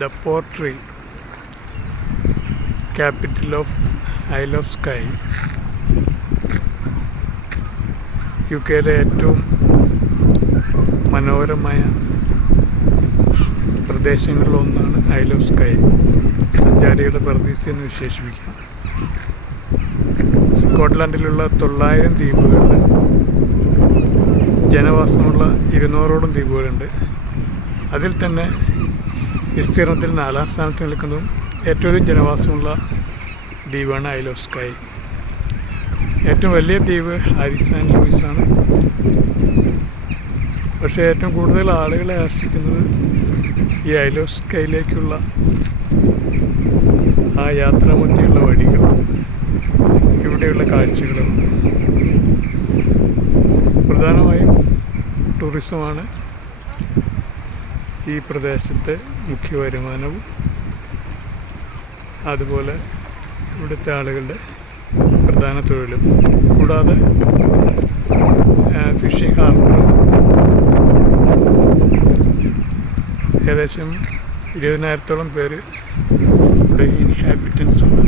The Portree, capital of Isle of Skye, യുകെയിലെ ഏറ്റവും മനോഹരമായ പ്രദേശങ്ങളിലൊന്നാണ് isle of sky. സഞ്ചാരികളുടെ പറുദീസ എന്ന് വിശേഷിപ്പിക്കാം. സ്കോട്ട്ലൻഡിലുള്ള 900 ദ്വീപുകളിൽ ജനവാസമുള്ള 200ഓളം ദ്വീപുകളുണ്ട്. അതിൽ തന്നെ വിസ്തീർണത്തിൽ 4ാം സ്ഥാനത്ത് നിൽക്കുന്നതും ഏറ്റവും ജനവാസമുള്ള ദ്വീപാണ് ഐൽ ഓഫ് സ്കൈ. ഏറ്റവും വലിയ ദ്വീപ് ഹാരിസ് ആൻഡ് ലൂയിസാണ്. പക്ഷേ ഏറ്റവും കൂടുതൽ ആളുകളെ ആകർഷിക്കുന്നത് ഈ ഐൽ ഓഫ് സ്കൈയിലേക്കുള്ള ആ യാത്രാമധ്യയുള്ള വഴികളും ഇവിടെയുള്ള കാഴ്ചകളും. പ്രധാനമായും ടൂറിസമാണ് ഈ പ്രദേശത്തെ മുഖ്യ വരുമാനവും അതുപോലെ ഇവിടുത്തെ ആളുകളുടെ പ്രധാന തൊഴിലും. കൂടാതെ ഫിഷിംഗ് ഹാർബറും ഏകദേശം 20,000-ഓളം പേര് ഇവിടെ ഇൻഹാബിറ്റൻസ് ഉണ്ട്.